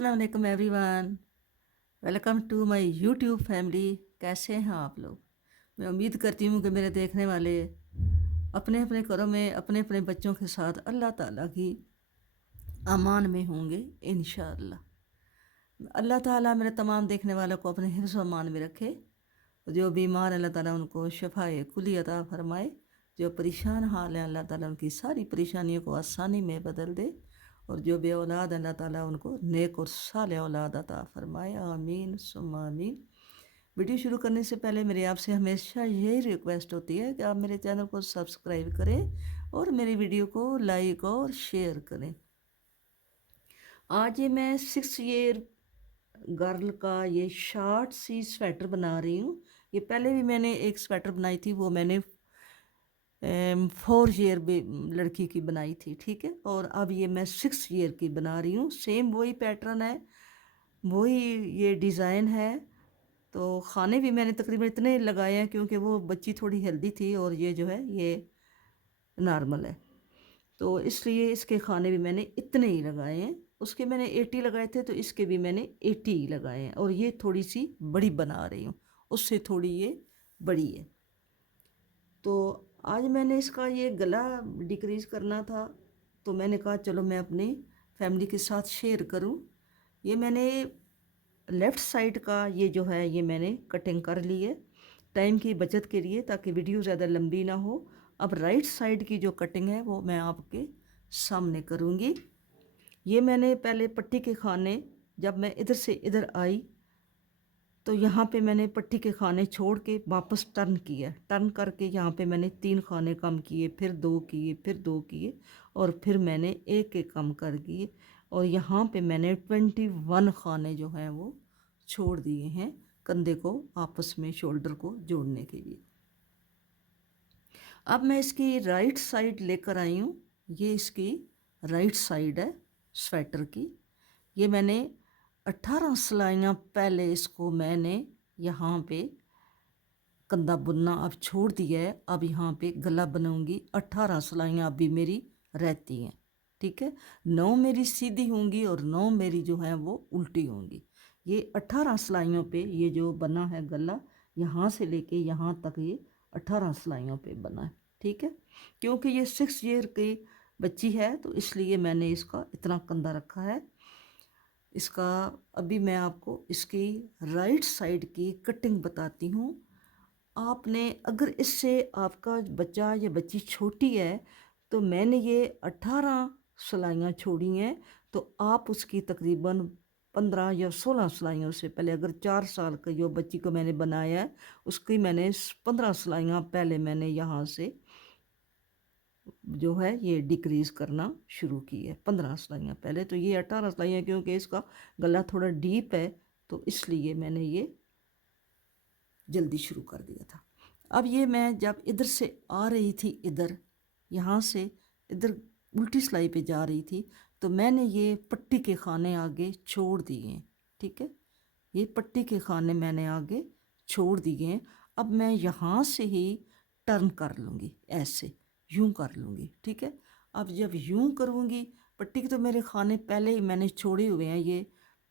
अस्सलाम वालेकुम everyone. Welcome to my YouTube family. कैसे हैं आप लोग? मैं उम्मीद करती हूँ कि मेरे देखने वाले अपने अपने घरों में अपने अपने बच्चों के साथ अल्लाह ताला की अमान में होंगे इंशाअल्लाह। अल्लाह ताला मेरे तमाम देखने वालों को अपने हिफ्ज़ व अमान में रखे। जो बीमार अल्लाह ताला उनको शफ़ाए कुली अता फ़रमाए। जो परेशान हाल है अल्लाह ताला उनकी सारी परेशानियों को आसानी में बदल दे। और जो बे औलाद अल्लाह ताला उनको नेक और साले औलाद अता फ़रमाए। आमीन सुम्मा आमीन। वीडियो शुरू करने से पहले मेरी आपसे हमेशा यही रिक्वेस्ट होती है कि आप मेरे चैनल को सब्सक्राइब करें और मेरी वीडियो को लाइक और शेयर करें। आज ये मैं 6 ईयर गर्ल का ये शॉर्ट सी स्वेटर बना रही हूँ। ये पहले भी मैंने एक स्वेटर बनाई थी, वो मैंने 4 ईयर लड़की की बनाई थी, ठीक है। और अब ये मैं 6 ईयर की बना रही हूँ। सेम वही पैटर्न है, वही ये डिज़ाइन है। तो खाने भी मैंने तकरीबन इतने लगाए हैं क्योंकि वो बच्ची थोड़ी हेल्दी थी और ये जो है ये नॉर्मल है, तो इसलिए इसके खाने भी मैंने इतने ही लगाए हैं। उसके मैंने 80 लगाए थे, तो इसके भी मैंने 80 ही लगाए हैं। और ये थोड़ी सी बड़ी बना रही हूँ, उससे थोड़ी ये बड़ी है। तो आज मैंने इसका ये गला डिक्रीज़ करना था, तो मैंने कहा चलो मैं अपनी फैमिली के साथ शेयर करूँ। ये मैंने लेफ़्ट साइड का ये जो है ये मैंने कटिंग कर ली है टाइम की बचत के लिए, ताकि वीडियो ज़्यादा लंबी ना हो। अब राइट साइड की जो कटिंग है वो मैं आपके सामने करूँगी। ये मैंने पहले पट्टी के खाने, जब मैं इधर से इधर आई तो यहाँ पे मैंने पट्टी के खाने छोड़ के वापस टर्न किया। टर्न करके यहाँ पे मैंने 3 खाने कम किए, फिर 2 किए, फिर 2 किए, और फिर मैंने एक एक कम कर किए। और यहाँ पे मैंने 21 खाने जो हैं वो छोड़ दिए हैं कंधे को आपस में शोल्डर को जोड़ने के लिए। अब मैं इसकी राइट साइड लेकर आई हूँ। ये इसकी राइट साइड है स्वेटर की। ये मैंने 18 सिलाइयाँ पहले इसको मैंने यहाँ पे कंधा बुनना अब छोड़ दिया है। अब यहाँ पे गला बनाऊंगी। 18 सिलाइयाँ अभी मेरी रहती हैं, ठीक है। 9 मेरी सीधी होंगी और 9 मेरी जो है वो उल्टी होंगी। ये 18 सिलाइयों पे ये जो बना है गला, यहाँ से लेके यहाँ तक ये 18 सिलाइयों पे बना है, ठीक है। क्योंकि ये 6 ईयर की बच्ची है तो इसलिए मैंने इसका इतना कंधा रखा है। इसका अभी मैं आपको इसकी राइट साइड की कटिंग बताती हूँ। आपने अगर इससे आपका बच्चा या बच्ची छोटी है तो मैंने ये 18 सिलाइयाँ छोड़ी हैं, तो आप उसकी तकरीबन 15 या 16 सिलाइयों से पहले, अगर 4 साल का जो बच्ची को मैंने बनाया है उसकी मैंने 15 सिलाइयाँ पहले मैंने यहाँ से जो है ये डिक्रीज़ करना शुरू की है। 15 सिलाइयाँ पहले, तो ये 18 सिलाइयाँ, क्योंकि इसका गला थोड़ा डीप है तो इसलिए मैंने ये जल्दी शुरू कर दिया था। अब ये मैं जब इधर से आ रही थी, इधर यहाँ से इधर उल्टी सिलाई पे जा रही थी, तो मैंने ये पट्टी के खाने आगे छोड़ दिए हैं, ठीक है। ये पट्टी के खाने मैंने आगे छोड़ दिए हैं। अब मैं यहाँ से ही टर्न कर लूँगी, ऐसे यूं कर लूँगी, ठीक है। अब जब यूं करूँगी, पट्टी के तो मेरे खाने पहले ही मैंने छोड़े हुए हैं, ये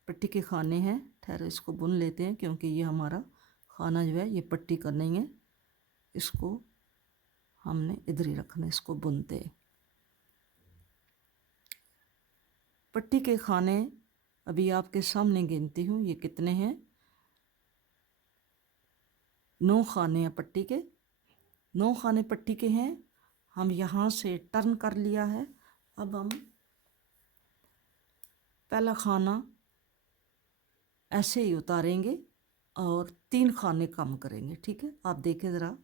पट्टी के खाने हैं। ठहरो इसको बुन लेते हैं, क्योंकि ये हमारा खाना जो है ये पट्टी का नहीं है, इसको हमने इधर ही रखना है, इसको बुनते हैं। पट्टी के खाने अभी आपके सामने गिनती हूँ ये कितने हैं। 9 खाने हैं पट्टी के, 9 खाने पट्टी के हैं। हम यहाँ से टर्न कर लिया है। अब हम पहला खाना ऐसे ही उतारेंगे और 3 खाने कम करेंगे, ठीक है। आप देखें ज़रा,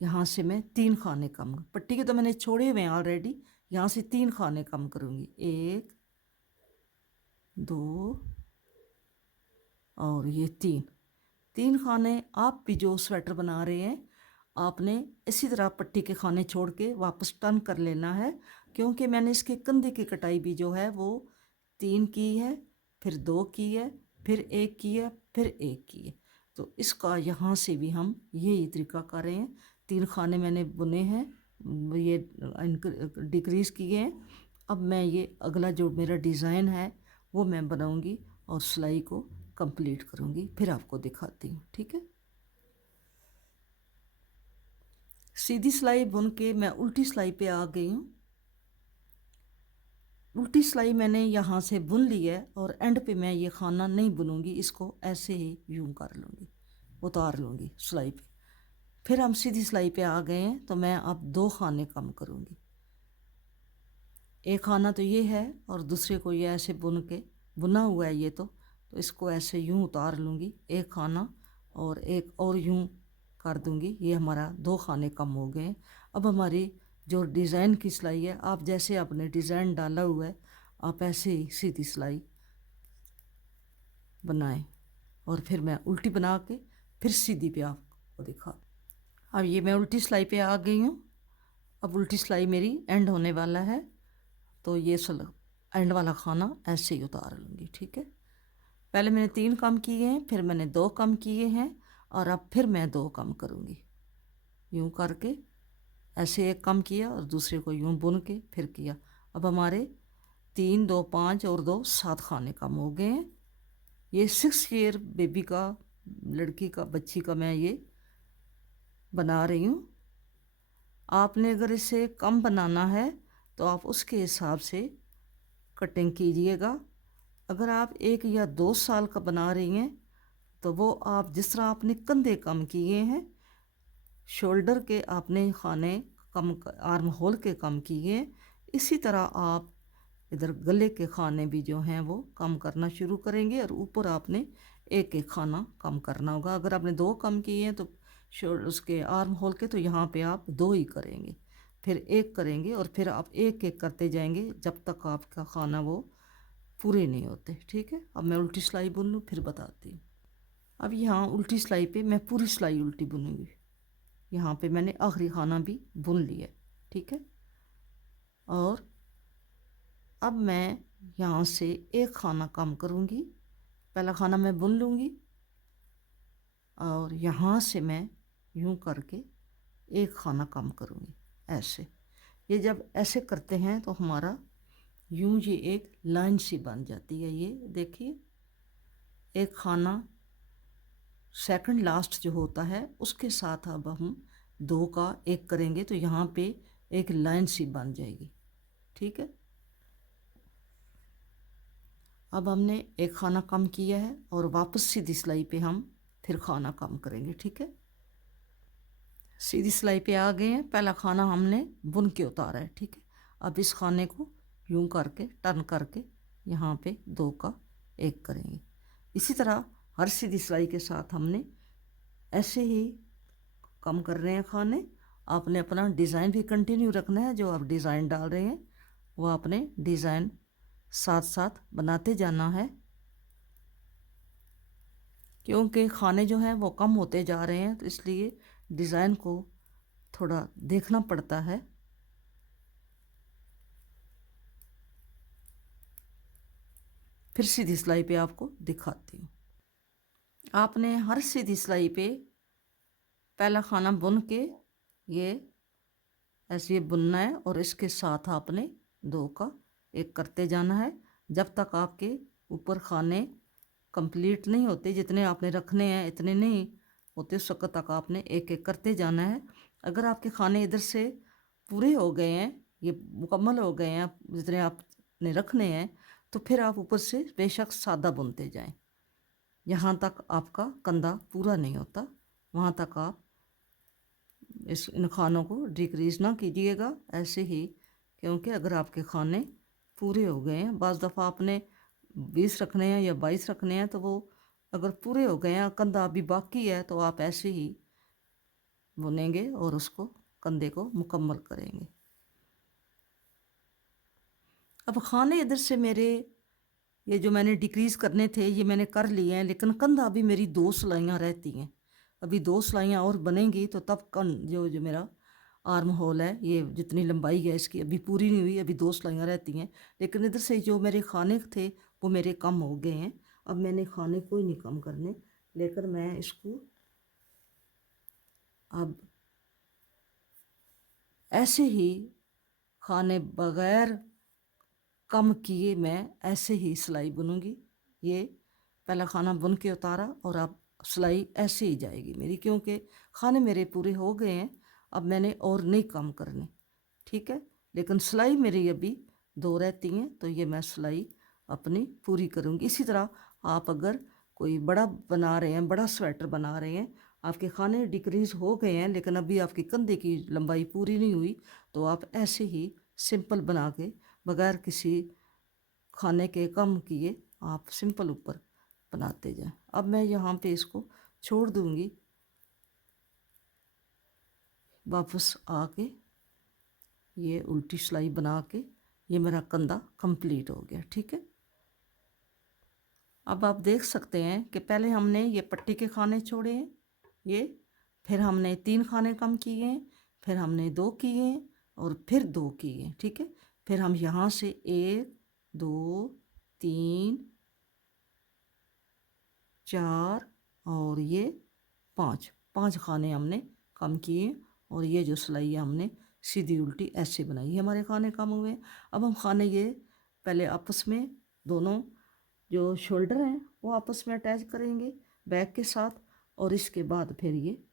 यहाँ से मैं 3 खाने कम, पट्टी के तो मैंने छोड़े हुए हैं ऑलरेडी, यहाँ से 3 खाने कम करूँगी। 1 2 और ये 3 खाने। आप भी जो स्वेटर बना रहे हैं आपने इसी तरह पट्टी के खाने छोड़ के वापस टर्न कर लेना है, क्योंकि मैंने इसके कंधे की कटाई भी जो है वो 3 की है, फिर 2 की है, फिर 1 की है, फिर 1 की है। तो इसका यहाँ से भी हम यही तरीका कर रहे हैं। 3 खाने मैंने बुने हैं, ये डिक्रीज़ किए हैं। अब मैं ये अगला जो मेरा डिज़ाइन है वो मैं बनाऊंगी और सिलाई को कंप्लीट करूंगी, फिर आपको दिखाती हूँ। ठीक है, सीधी सिलाई बुन के मैं उल्टी सिलाई पे आ गई हूँ। उल्टी सिलाई मैंने यहाँ से बुन ली है और एंड पे मैं ये खाना नहीं बुनूंगी, इसको ऐसे ही यूं कर लूँगी, उतार लूँगी सिलाई पे। फिर हम सीधी सिलाई पे आ गए हैं, तो मैं अब 2 खाने कम करूँगी। एक खाना तो ये है और दूसरे को ये ऐसे बुन के बुना हुआ है ये तो इसको ऐसे यूं उतार लूँगी एक खाना और एक और यूं कर दूँगी। ये हमारा 2 खाने कम हो गए हैं। अब हमारी जो डिज़ाइन की सिलाई है, आप जैसे आपने डिज़ाइन डाला हुआ है आप ऐसे ही सीधी सिलाई बनाएं और फिर मैं उल्टी बना के फिर सीधी पे आपको दिखा। अब ये मैं उल्टी सिलाई पे आ गई हूँ। अब उल्टी सिलाई मेरी एंड होने वाला है, तो ये एंड वाला खाना ऐसे ही उतार लूँगी। ठीक है, पहले मैंने 3 कम किए हैं, फिर मैंने 2 कम किए हैं और अब फिर मैं 2 कम करूँगी। यूँ करके ऐसे एक कम किया और दूसरे को यूँ बुन के फिर किया। अब हमारे 3 2 5 और 2 7 खाने कम हो गए हैं। ये 6 ईयर बेबी का, लड़की का, बच्ची का मैं ये बना रही हूँ। आपने अगर इसे कम बनाना है तो आप उसके हिसाब से कटिंग कीजिएगा। अगर आप 1 या 2 साल का बना रही हैं तो वो आप जिस तरह आपने कंधे कम किए हैं, शोल्डर के आपने खाने कम, आर्म होल के कम किए हैं, इसी तरह आप इधर गले के खाने भी जो हैं वो कम करना शुरू करेंगे और ऊपर आपने एक एक खाना कम करना होगा। अगर आपने 2 कम किए हैं तो उसके आर्म होल के, तो यहाँ पे आप 2 ही करेंगे, फिर 1 करेंगे और फिर आप एक एक करते जाएंगे जब तक आपका खाना वो पूरे नहीं होते। ठीक है, अब मैं उल्टी सिलाई बुन लूँ फिर बताती हूँ। अब यहाँ उल्टी सिलाई पे मैं पूरी सिलाई उल्टी बुनूंगी। यहाँ पे मैंने आखिरी खाना भी बुन लिया। ठीक है, और अब मैं यहाँ से एक खाना कम करूँगी, पहला खाना मैं बुन लूँगी और यहाँ से मैं यूँ करके एक खाना कम करूँगी ऐसे। ये जब ऐसे करते हैं तो हमारा यूँ ये एक लाइन सी बन जाती है। ये देखिए, एक खाना सेकंड लास्ट जो होता है उसके साथ अब हम 2 का 1 करेंगे तो यहाँ पे एक लाइन सी बन जाएगी। ठीक है, अब हमने एक खाना कम किया है और वापस सीधी सिलाई पे हम फिर खाना कम करेंगे। ठीक है, सीधी सिलाई पे आ गए हैं, पहला खाना हमने बुन के उतारा है। ठीक है, अब इस खाने को यूं करके टर्न करके यहाँ पे 2 का 1 करेंगे। इसी तरह हर सीधी सिलाई के साथ हमने ऐसे ही कम कर रहे हैं खाने। आपने अपना डिज़ाइन भी कंटिन्यू रखना है, जो आप डिज़ाइन डाल रहे हैं वो आपने डिज़ाइन साथ साथ बनाते जाना है, क्योंकि खाने जो हैं वो कम होते जा रहे हैं, तो इसलिए डिज़ाइन को थोड़ा देखना पड़ता है। फिर सीधी सिलाई पे आपको दिखाती हूँ। आपने हर सीधी सिलाई पे पहला खाना बुन के ये ऐसे बुनना है और इसके साथ आपने 2 का 1 करते जाना है जब तक आपके ऊपर खाने कंप्लीट नहीं होते। जितने आपने रखने हैं इतने नहीं होते, उस वक्त तक आपने एक एक करते जाना है। अगर आपके खाने इधर से पूरे हो गए हैं, ये मुकम्मल हो गए हैं जितने आपने रखने हैं, तो फिर आप ऊपर से बेशक सादा बुनते जाएं। यहाँ तक आपका कंधा पूरा नहीं होता, वहाँ तक आप इन खानों को डिक्रीज़ ना कीजिएगा ऐसे ही, क्योंकि अगर आपके खाने पूरे हो गए हैं, बाज़ दफ़ा आपने 20 रखने हैं या 22 रखने हैं, तो वो अगर पूरे हो गए हैं, कंधा अभी बाकी है, तो आप ऐसे ही बुनेंगे और उसको कंधे को मुकम्मल करेंगे। अब खाने इधर से मेरे ये जो मैंने डिक्रीज़ करने थे ये मैंने कर लिए हैं, लेकिन कंधा अभी मेरी 2 सिलाइयाँ रहती हैं। अभी 2 सिलाइयाँ और बनेंगी तो तब जो मेरा आर्म होल है, ये जितनी लंबाई है इसकी अभी पूरी नहीं हुई, अभी 2 सिलाइयाँ रहती हैं। लेकिन इधर से जो मेरे खाने थे वो मेरे कम हो गए हैं। अब मैंने खाने कोई नहीं कम करने, लेकर मैं इसको अब ऐसे ही खाने बगैर कम किए मैं ऐसे ही सिलाई बुनूंगी। ये पहला खाना बुन के उतारा और अब सिलाई ऐसे ही जाएगी मेरी, क्योंकि खाने मेरे पूरे हो गए हैं। अब मैंने और नहीं कम करने, ठीक है। लेकिन सिलाई मेरी अभी 2 रहती हैं, तो ये मैं सिलाई अपनी पूरी करूँगी। इसी तरह आप अगर कोई बड़ा बना रहे हैं, बड़ा स्वेटर बना रहे हैं, आपके खाने डिक्रीज हो गए हैं लेकिन अभी आपकी कंधे की लंबाई पूरी नहीं हुई, तो आप ऐसे ही सिंपल बना के बगैर किसी खाने के कम किए आप सिंपल ऊपर बनाते जाएं। अब मैं यहाँ पे इसको छोड़ दूँगी, वापस आके ये उल्टी सिलाई बना के ये मेरा कंधा कंप्लीट हो गया, ठीक है। अब आप देख सकते हैं कि पहले हमने ये पट्टी के खाने छोड़े हैं, ये फिर हमने 3 खाने कम किए हैं, फिर हमने 2 किए हैं और फिर 2 किए हैं, ठीक है। फिर हम यहाँ से 1 2 3 4 और ये 5 खाने हमने कम किए, और ये जो सिलाई है हमने सीधी उल्टी ऐसे बनाई है, हमारे खाने कम हुए। अब हम खाने ये पहले आपस में दोनों जो शोल्डर हैं वो आपस में अटैच करेंगे बैक के साथ, और इसके बाद फिर ये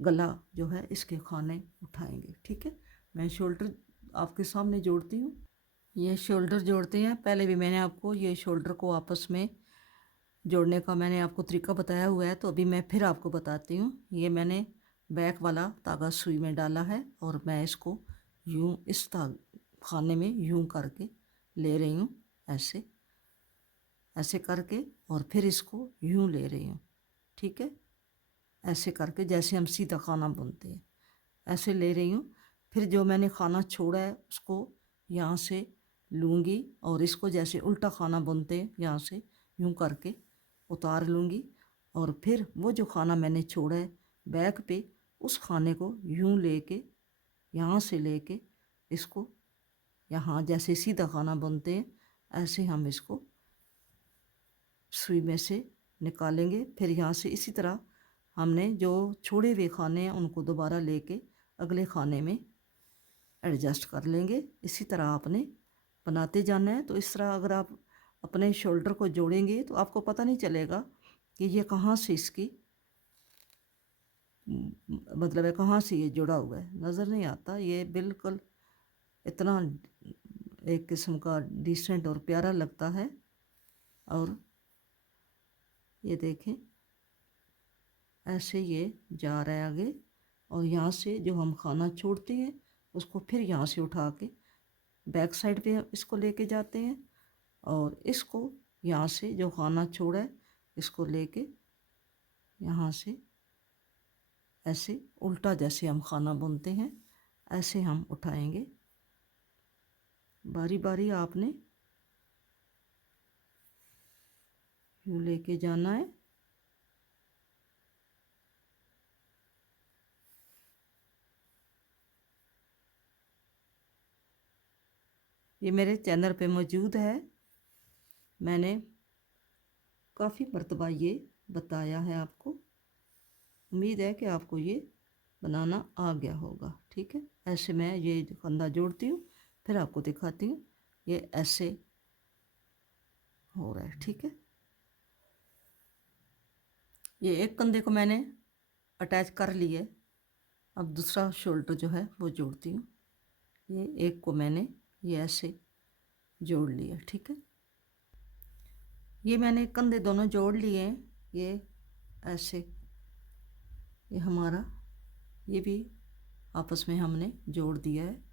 गला जो है इसके खाने उठाएंगे, ठीक है। मैं शोल्डर आपके सामने जोड़ती हूँ। ये शोल्डर जोड़ते हैं, पहले भी मैंने आपको ये शोल्डर को आपस में जोड़ने का मैंने आपको तरीका बताया हुआ है, तो अभी मैं फिर आपको बताती हूँ। ये मैंने बैक वाला धागा सुई में डाला है और मैं इसको यूँ इस खाने में यूँ करके ले रही हूँ, ऐसे ऐसे करके, और फिर इसको यूँ ले रही हूँ, ठीक है। ऐसे करके जैसे हम सीधा खाना बुनते हैं ऐसे ले रही हूँ। फिर जो मैंने खाना छोड़ा है उसको यहाँ से लूँगी और इसको जैसे उल्टा खाना बुनते हैं यहाँ से यूँ करके उतार लूँगी, और फिर वो जो खाना मैंने छोड़ा है बैक पे उस खाने को यूँ लेके यहाँ से लेके इसको यहाँ जैसे सीधा खाना बुनते हैं ऐसे हम इसको सुई में से निकालेंगे। फिर यहाँ से इसी तरह हमने जो छोड़े हुए खाने हैं उनको दोबारा लेके अगले खाने में एडजस्ट कर लेंगे। इसी तरह आपने बनाते जाना है। तो इस तरह अगर आप अपने शोल्डर को जोड़ेंगे तो आपको पता नहीं चलेगा कि ये कहाँ से इसकी मतलब है कहाँ से ये जुड़ा हुआ है, नज़र नहीं आता। ये बिल्कुल इतना एक किस्म का डिसेंट और प्यारा लगता है। और ये देखें ऐसे ये जा रहा है आगे, और यहाँ से जो हम खाना छोड़ते हैं उसको फिर यहाँ से उठा के बैक साइड पे इसको लेके जाते हैं, और इसको यहाँ से जो खाना छोड़ा है इसको लेके यहाँ से ऐसे उल्टा जैसे हम खाना बुनते हैं ऐसे हम उठाएंगे। बारी बारी आपने यूँ लेके जाना है। ये मेरे चैनल पे मौजूद है, मैंने काफ़ी मर्तबा ये बताया है आपको। उम्मीद है कि आपको ये बनाना आ गया होगा, ठीक है। ऐसे मैं ये फंदा जोड़ती हूँ फिर आपको दिखाती हूँ ये ऐसे हो रहा है, ठीक है। ये एक कंधे को मैंने अटैच कर लिया है, अब दूसरा शोल्डर जो है वो जोड़ती हूँ। ये एक को मैंने ये ऐसे जोड़ लिया, ठीक है। ये मैंने कंधे दोनों जोड़ लिए हैं, ये ऐसे ये हमारा ये भी आपस में हमने जोड़ दिया है।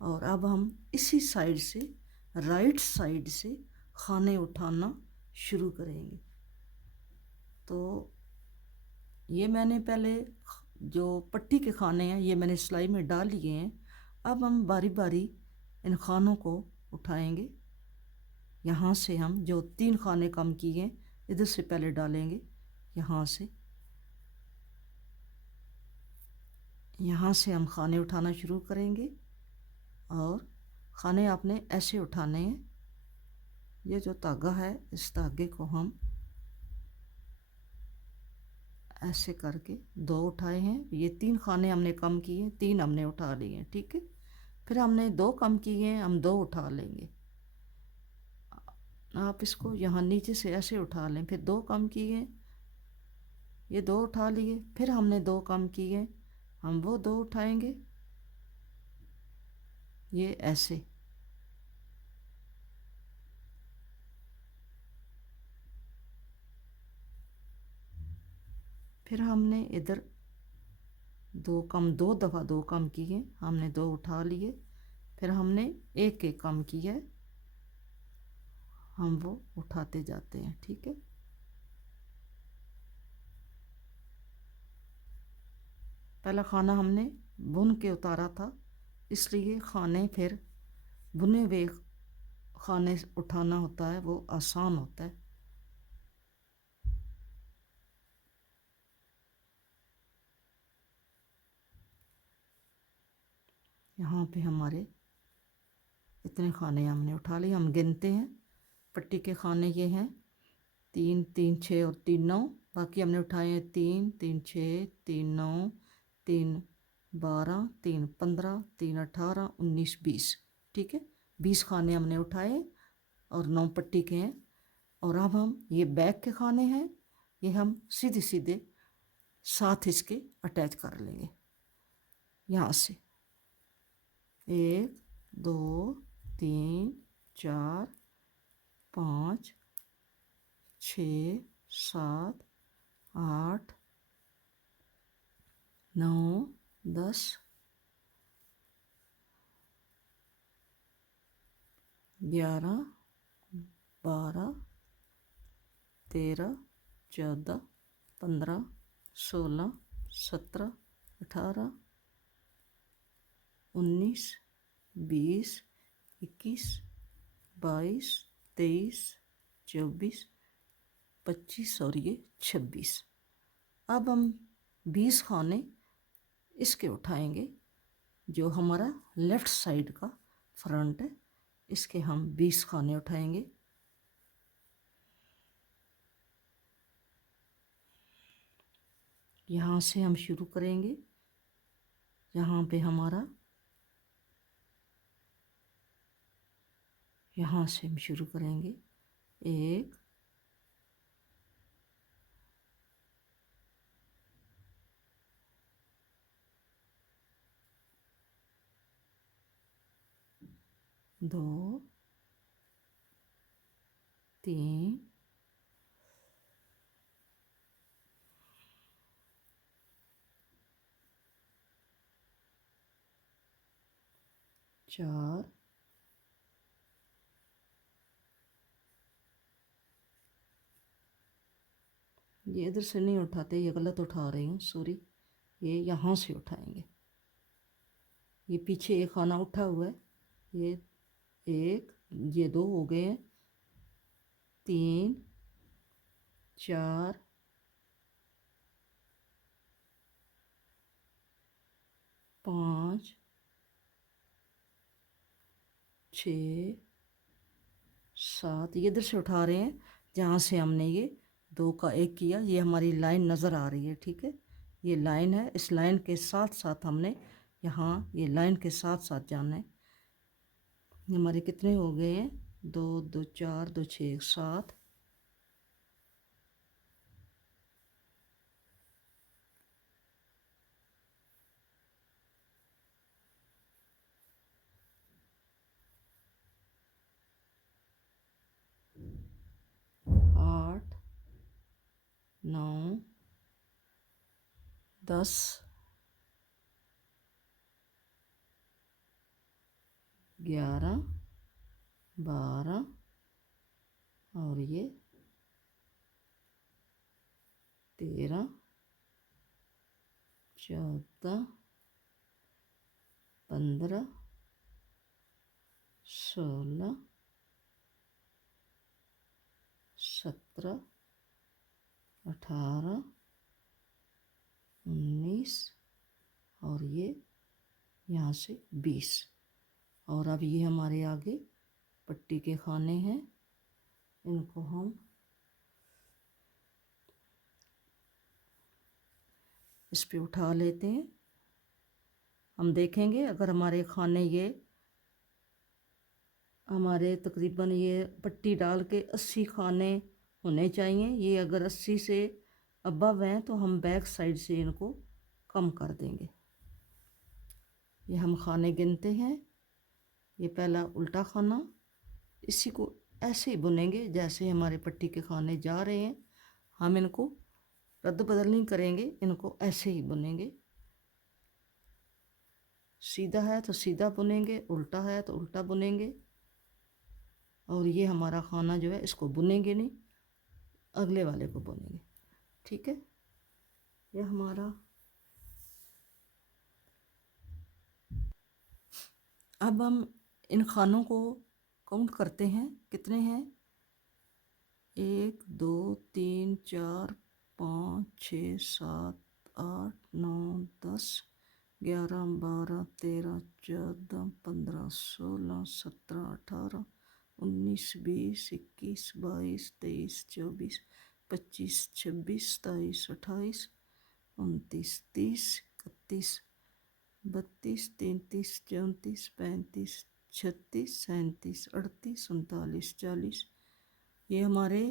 और अब हम इसी साइड से राइट साइड से खाने उठाना शुरू करेंगे। तो ये मैंने पहले जो पट्टी के खाने हैं ये मैंने सिलाई में डाल लिए हैं। अब हम बारी बारी इन खानों को उठाएंगे। यहाँ से हम जो 3 खाने कम किए हैं इधर से पहले डालेंगे, यहाँ से हम खाने उठाना शुरू करेंगे, और खाने आपने ऐसे उठाने हैं। ये जो धागा है इस धागे को हम ऐसे करके 2 उठाए हैं। ये 3 खाने हमने कम किए, 3 हमने उठा लिए हैं, ठीक है। फिर हमने 2 कम किए हैं, हम 2 उठा लेंगे। आप इसको यहाँ नीचे से ऐसे उठा लें। फिर 2 कम किए, ये 2 उठा लिए। फिर हमने 2 कम किए, हम वो 2 उठाएंगे, ये ऐसे। फिर हमने इधर 2 दफ़ा 2 कम किए, हमने 2 उठा लिए। फिर हमने एक कम किया, हम वो उठाते जाते हैं, ठीक है। पहला खाना हमने बुन के उतारा था, इसलिए खाने फिर बुने हुए खाने उठाना होता है, वो आसान होता है। यहाँ पे हमारे इतने खाने हमने उठा लिए। हम गिनते हैं। पट्टी के खाने ये हैं 3 3 6 और 3 9। बाकी हमने उठाए हैं 3 3 6 3 9 3 12 3 15 3 18 19 20, ठीक है। 20 खाने हमने उठाए और 9 पट्टी के हैं। और अब हम ये बैक के खाने हैं, ये हम सीधे सीधे साथ इसके अटैच कर लेंगे यहाँ से। 1 2 3 4 5 6 7 8 9 10 11 12 13 14 15 16 17 18 19 20 21 22 23 24 25 और ये 26। अब हम 20 खाने इसके उठाएंगे, जो हमारा लेफ़्ट साइड का फ्रंट है, इसके हम 20 खाने उठाएंगे। यहाँ से हम शुरू करेंगे। यहाँ पे हमारा, यहाँ से हम शुरू करेंगे। 1 2 3 4 ये इधर से नहीं उठाते, ये गलत उठा रही हूँ, सॉरी। ये यहाँ से उठाएंगे। ये पीछे एक खाना उठा हुआ है, ये 1, ये 2 हो गए हैं, 3 4 5 6 7। ये इधर से उठा रहे हैं जहाँ से हमने ये 2 का 1 किया। ये हमारी लाइन नज़र आ रही है, ठीक है। ये लाइन है, इस लाइन के साथ साथ हमने यहाँ ये लाइन के साथ साथ जाना है। हमारे कितने हो गए हैं? 2 2 4 2 6 7। आठ 9 10 11 12 और ये 13 14 15 16 17 18 19 और ये यहाँ से 20। और अब ये हमारे आगे पट्टी के खाने हैं, इनको हम इस पे उठा लेते हैं। हम देखेंगे अगर हमारे खाने ये हमारे तकरीबन ये पट्टी डाल के 80 खाने होने चाहिए। ये अगर 80 से अबव हैं तो हम बैक साइड से इनको कम कर देंगे। ये हम खाने गिनते हैं। ये पहला उल्टा खाना, इसी को ऐसे ही बुनेंगे जैसे हमारे पट्टी के खाने जा रहे हैं। हम इनको रद्द बदल नहीं करेंगे, इनको ऐसे ही बुनेंगे। सीधा है तो सीधा बुनेंगे, उल्टा है तो उल्टा बुनेंगे। और ये हमारा खाना जो है इसको बुनेंगे नहीं, अगले वाले को बुनेंगे। ठीक है, ये हमारा। अब हम इन खानों को काउंट करते हैं, कितने हैं। 1 2 3 4 5 6 7 8 9 10 11 12 13 14 15 16 17 18 19 20 21 22 23 24 25 26 27 28 29 30 31 32 33 34 35 36 37 38 39 40। ये हमारे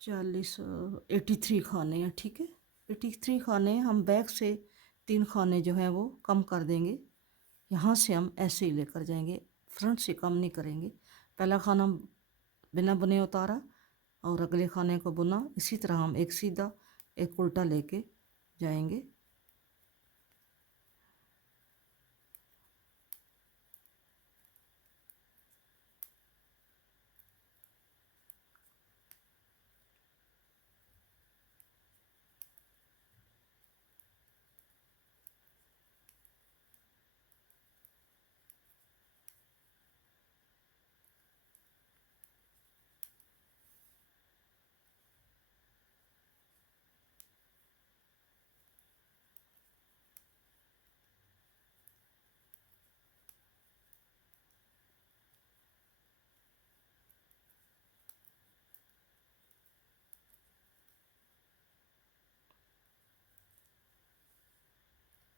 83 खाने हैं। ठीक है, 83 खाने हम बैक से 3 खाने जो हैं वो कम कर देंगे। यहाँ से हम ऐसे ही लेकर जाएंगे, फ्रंट से कम नहीं करेंगे। पहला खाना बिना बुने उतारा और अगले खाने को बुना। इसी तरह हम एक सीधा एक उल्टा लेके जाएंगे।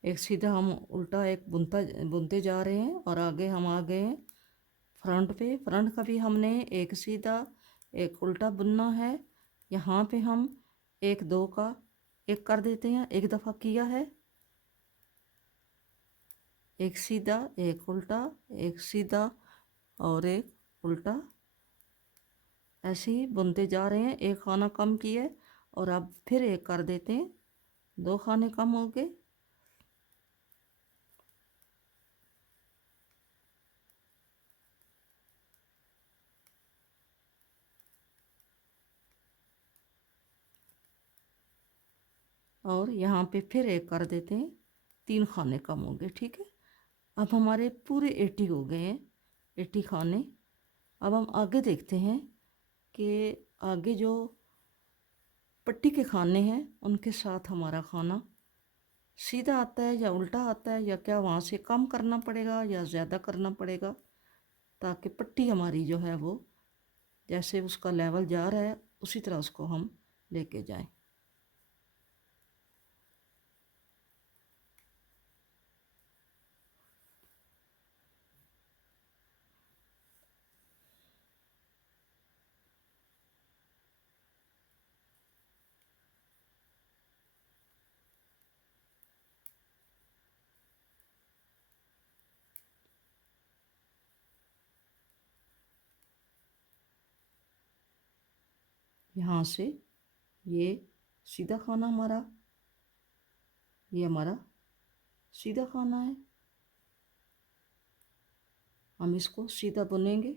एक सीधा हम उल्टा एक बुनते जा रहे हैं और आगे हम आ गए हैं फ्रंट पे। फ्रंट का भी हमने एक सीधा एक उल्टा बुनना है। यहाँ पे हम एक दो का एक कर देते हैं, एक दफ़ा किया है। एक सीधा एक उल्टा, एक सीधा और एक उल्टा, ऐसे ही बुनते जा रहे हैं। एक खाना कम किया है और अब फिर एक कर देते हैं, 2 खाने कम हो गए। और यहाँ पे फिर एक कर देते हैं, 3 खाने कम हो गए। ठीक है, अब हमारे पूरे 80 हो गए हैं, 80 खाने। अब हम आगे देखते हैं कि आगे जो पट्टी के खाने हैं उनके साथ हमारा खाना सीधा आता है या उल्टा आता है, या क्या वहाँ से कम करना पड़ेगा या ज़्यादा करना पड़ेगा, ताकि पट्टी हमारी जो है वो जैसे उसका लेवल जा रहा है उसी तरह उसको हम लेके जाएं। यहाँ से ये सीधा खाना हमारा, ये हमारा सीधा खाना है। हम इसको सीधा बुनेंगे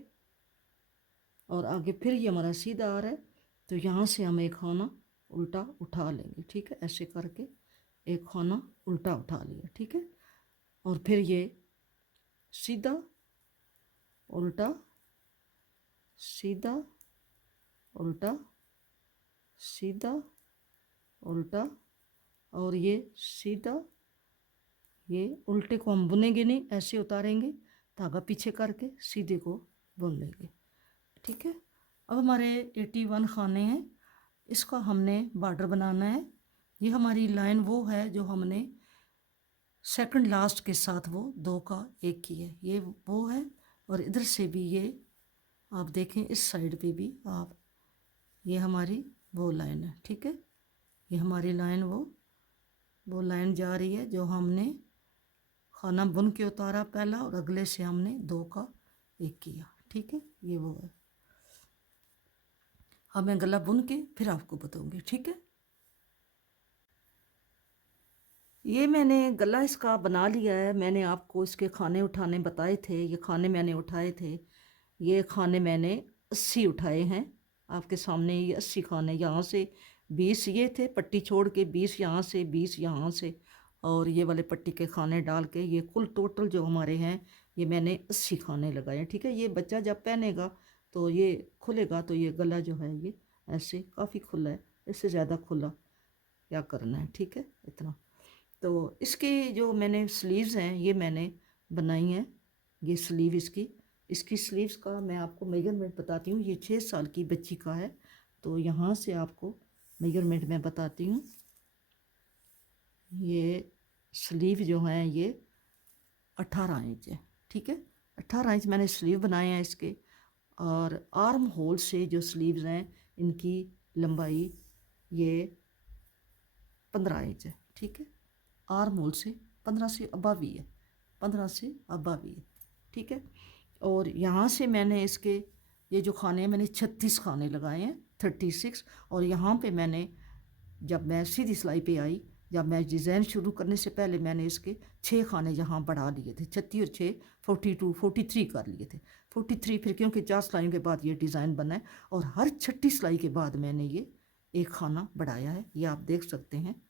और आगे फिर ये हमारा सीधा आ रहा है तो यहाँ से हम एक खाना उल्टा उठा लेंगे। ठीक है, ऐसे करके एक खाना उल्टा उठा लिया। ठीक है, और फिर ये सीधा उल्टा सीधा उल्टा सीधा उल्टा, और ये सीधा, ये उल्टे को हम बुनेंगे नहीं, ऐसे उतारेंगे, धागा पीछे करके सीधे को बुन लेंगे। ठीक है, अब हमारे 81 खाने हैं। इसका हमने बॉर्डर बनाना है। ये हमारी लाइन वो है जो हमने सेकंड लास्ट के साथ वो 2 का 1 की है, ये वो है। और इधर से भी ये आप देखें, इस साइड पे भी आप, ये हमारी वो लाइन है, ठीक है। ये हमारी लाइन वो लाइन जा रही है जो हमने खाना बुन के उतारा पहला, और अगले से हमने 2 का 1 किया, ठीक है। ये वो है। अब मैं गला बुन के फिर आपको बताऊंगी, ठीक है। ये मैंने गला इसका बना लिया है। मैंने आपको इसके खाने उठाने बताए थे, ये खाने मैंने उठाए थे। ये खाने मैंने 80 उठाए हैं आपके सामने। ये 80 खाने, यहाँ से 20 ये थे, पट्टी छोड़ के 20 यहाँ से, 20 यहाँ से, और ये वाले पट्टी के खाने डाल के ये कुल टोटल जो हमारे हैं, ये मैंने 80 खाने लगाए हैं, ठीक है। ये बच्चा जब पहनेगा तो ये खुलेगा, तो ये गला जो है ये ऐसे काफ़ी खुला है, इससे ज़्यादा खुला क्या करना है, ठीक है, इतना। तो इसकी जो मैंने स्लीव्स हैं ये मैंने बनाई हैं। ये स्लीव इसकी स्लीव्स का मैं आपको मेजरमेंट बताती हूँ। ये 6 साल की बच्ची का है, तो यहाँ से आपको मेजरमेंट मैं बताती हूँ। ये स्लीव जो हैं ये 18 इंच है, ठीक है। 18 इंच मैंने स्लीव बनाए हैं इसके। और आर्म होल से जो स्लीव्स हैं इनकी लंबाई ये 15 इंच है, ठीक है। आर्म होल से 15 से अबव ही है, 15 से अबव ही है, ठीक है। और यहाँ से मैंने इसके ये जो खाने हैं मैंने 36 खाने लगाए हैं, 36। और यहाँ पे मैंने, जब मैं सीधी सिलाई पे आई, जब मैं डिज़ाइन शुरू करने से पहले मैंने इसके 6 खाने यहाँ बढ़ा लिए थे, 36 और 6 42 43 कर लिए थे, 43। फिर क्योंकि 4 सिलाइयों के बाद ये डिज़ाइन बना है, और हर छठी सिलाई के बाद मैंने ये एक खाना बढ़ाया है, ये आप देख सकते हैं।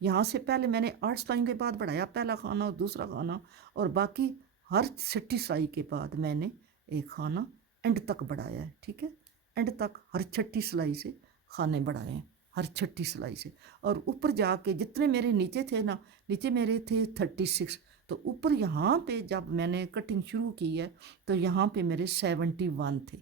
यहाँ से पहले मैंने 8 सिलाई के बाद बढ़ाया पहला खाना और दूसरा खाना, और बाकी हर छठी सिलाई के बाद मैंने एक खाना एंड तक बढ़ाया है, ठीक है। एंड तक हर छठी सिलाई से खाने बढ़ाए हैं, हर छठी सिलाई से। और ऊपर जाके जितने मेरे नीचे थे ना, नीचे मेरे थे 36, तो ऊपर यहाँ पे जब मैंने कटिंग शुरू की है तो यहाँ पे मेरे 71 थे,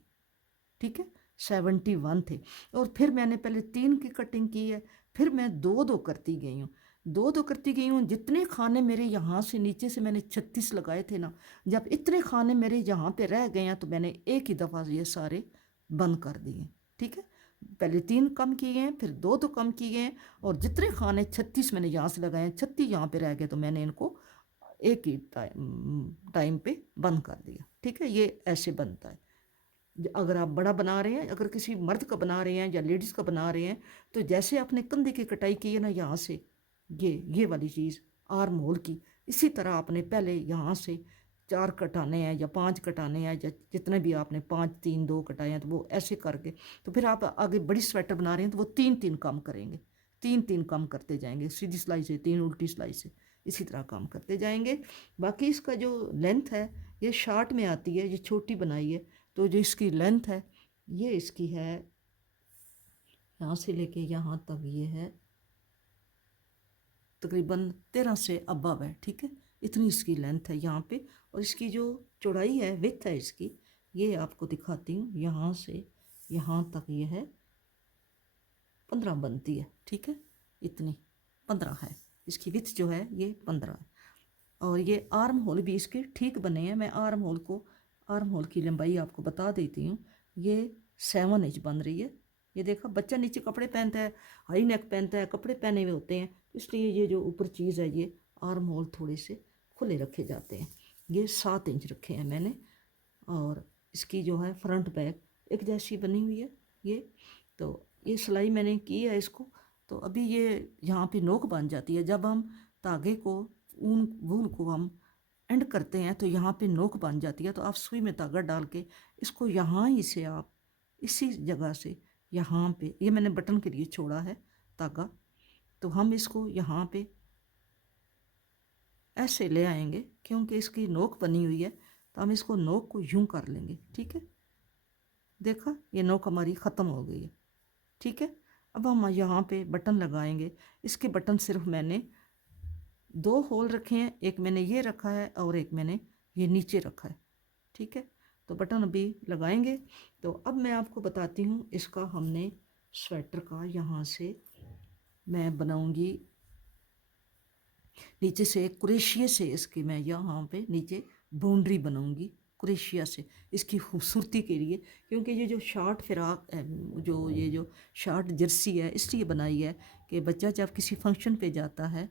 ठीक है, 71 थे। और फिर मैंने पहले 3 की कटिंग की है, फिर मैं 2-2 करती गई हूँ, 2-2 करती गई हूँ। जितने खाने मेरे यहाँ से नीचे से मैंने 36 लगाए थे ना, जब इतने खाने मेरे यहाँ पे रह गए हैं तो मैंने एक ही दफ़ा ये सारे बंद कर दिए, ठीक है। पहले 3 कम किए हैं, फिर 2-2 कम किए हैं, और जितने खाने 36 मैंने यहाँ से लगाए हैं, 36 यहाँ पे रह गए, तो मैंने इनको एक ही टाइम पे बंद कर दिया, ठीक है। ये ऐसे बनता है। अगर आप बड़ा बना रहे हैं, अगर किसी मर्द का बना रहे हैं या लेडीज़ का बना रहे हैं, तो जैसे आपने कंधे की कटाई की है ना यहाँ से, ये वाली चीज़ आर्म होल की, इसी तरह आपने पहले यहाँ से 4 कटाने हैं या 5 कटाने हैं, या जितने भी आपने 5 3 2 कटाए हैं, तो वो ऐसे करके, तो फिर आप आगे बड़ी स्वेटर बना रहे हैं तो वो 3-3 कम करेंगे, 3-3 कम करते जाएंगे, सीधी सिलाई से 3 उल्टी सिलाई से, इसी तरह काम करते जाएंगे। बाकी इसका जो लेंथ है ये शार्ट में आती है, ये छोटी बनाई है, तो जो इसकी लेंथ है ये इसकी है, यहाँ से लेके यहाँ तक ये है तकरीबन 13 से अबव है, ठीक है। इतनी इसकी लेंथ है यहाँ पे। और इसकी जो चौड़ाई है, विड्थ है इसकी, ये आपको दिखाती हूँ, यहाँ से यहाँ तक ये है 15 बनती है, ठीक है। इतनी 15 है इसकी विड्थ जो है, ये 15 है। और ये आर्म होल भी इसके ठीक बने हैं। मैं आर्म होल की लंबाई आपको बता देती हूँ। ये 7 इंच बन रही है। ये देखा, बच्चा नीचे कपड़े पहनता है, हाई नेक पहनता है, कपड़े पहने हुए होते हैं, इसलिए ये जो ऊपर चीज़ है ये आर्म होल थोड़े से खुले रखे जाते हैं। ये 7 इंच रखे हैं मैंने। और इसकी जो है फ्रंट बैक एक जैसी बनी हुई है ये। तो ये सिलाई मैंने की है इसको। तो अभी ये यहाँ पे नोक बन जाती है, जब हम धागे को ऊन वूल को हम एंड करते हैं तो यहाँ पे नोक बन जाती है। तो आप सुई में धागा डाल के इसको यहाँ ही से आप इसी जगह से यहाँ पे, ये मैंने बटन के लिए छोड़ा है धागा, तो हम इसको यहाँ पे ऐसे ले आएंगे, क्योंकि इसकी नोक बनी हुई है, तो हम इसको नोक को यूं कर लेंगे, ठीक है। देखा, ये नोक हमारी ख़त्म हो गई है, ठीक है। अब हम यहाँ पे बटन लगाएंगे। इसके बटन सिर्फ मैंने 2 होल रखे हैं, एक मैंने ये रखा है और एक मैंने ये नीचे रखा है, ठीक है। तो बटन अभी लगाएंगे। तो अब मैं आपको बताती हूँ, इसका हमने स्वेटर का यहाँ से मैं बनाऊंगी नीचे से क्रोशिया से, इसकी मैं यहाँ पे नीचे बाउंड्री बनाऊंगी क्रोशिया से इसकी खूबसूरती के लिए, क्योंकि ये जो शॉर्ट फ्रॉक जो ये जो शॉर्ट जर्सी है इसलिए बनाई है कि बच्चा जब किसी फंक्शन पे जाता है,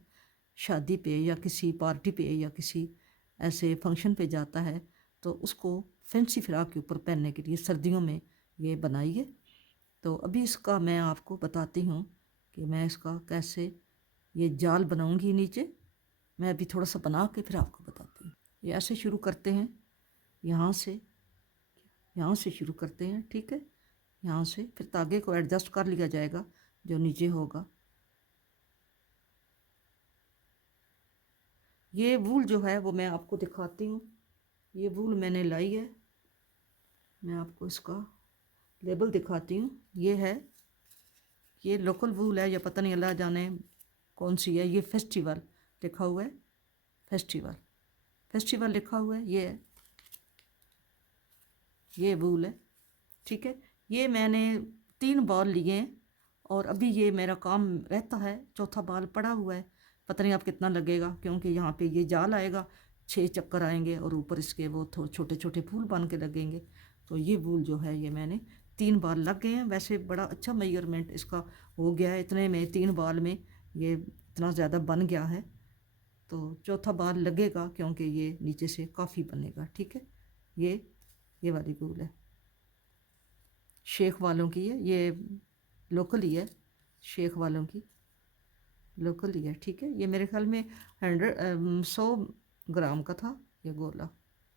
शादी पे या किसी पार्टी पे या किसी ऐसे फंक्शन पे जाता है, तो उसको फैंसी फ्रॉक के ऊपर पहनने के लिए सर्दियों में ये बनाई है। तो अभी इसका मैं आपको बताती हूँ कि मैं इसका कैसे ये जाल बनाऊंगी नीचे। मैं अभी थोड़ा सा बना के फिर आपको बताती हूँ। ये ऐसे शुरू करते हैं, यहाँ से शुरू करते हैं, ठीक है। यहाँ से फिर तागे को एडजस्ट कर लिया जाएगा जो नीचे होगा। ये वूल जो है वो मैं आपको दिखाती हूँ। ये वूल मैंने लाई है, मैं आपको इसका लेबल दिखाती हूँ। ये लोकल वूल है या पता नहीं अल्लाह जाने कौन सी है। ये फेस्टिवल लिखा हुआ है, फेस्टिवल लिखा हुआ है। ये वूल है, ठीक है। ये मैंने 3 बाल लिए हैं और अभी ये मेरा काम रहता है, चौथा बाल पड़ा हुआ है। पता नहीं आप कितना लगेगा, क्योंकि यहाँ पे ये जाल आएगा, 6 चक्कर आएंगे और ऊपर इसके वो थोड़े छोटे छोटे फूल बन के लगेंगे। तो ये वूल जो है ये मैंने 3 बाल लग गए हैं। वैसे बड़ा अच्छा मेजरमेंट इसका हो गया है, इतने में 3 बाल में ये इतना ज़्यादा बन गया है। तो चौथा बाल लगेगा क्योंकि ये नीचे से काफ़ी बनेगा, ठीक है। ये वाली वूल है, शेख वालों की है, ये लोकल ही है, शेख वालों की लोकल ही है, ठीक है। ये मेरे ख्याल में 100 ग्राम का था, ये गोला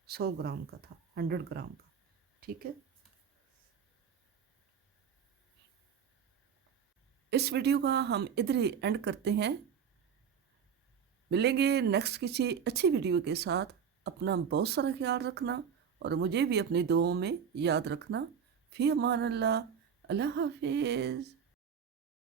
100 ग्राम का था, 100 ग्राम का, ठीक है। इस वीडियो का हम इधर ही एंड करते हैं। मिलेंगे नेक्स्ट किसी अच्छी वीडियो के साथ। अपना बहुत सारा ख्याल रखना और मुझे भी अपनी दुआओं में याद रखना। फी अमान अल्लाह, अल्लाह हाफिज़।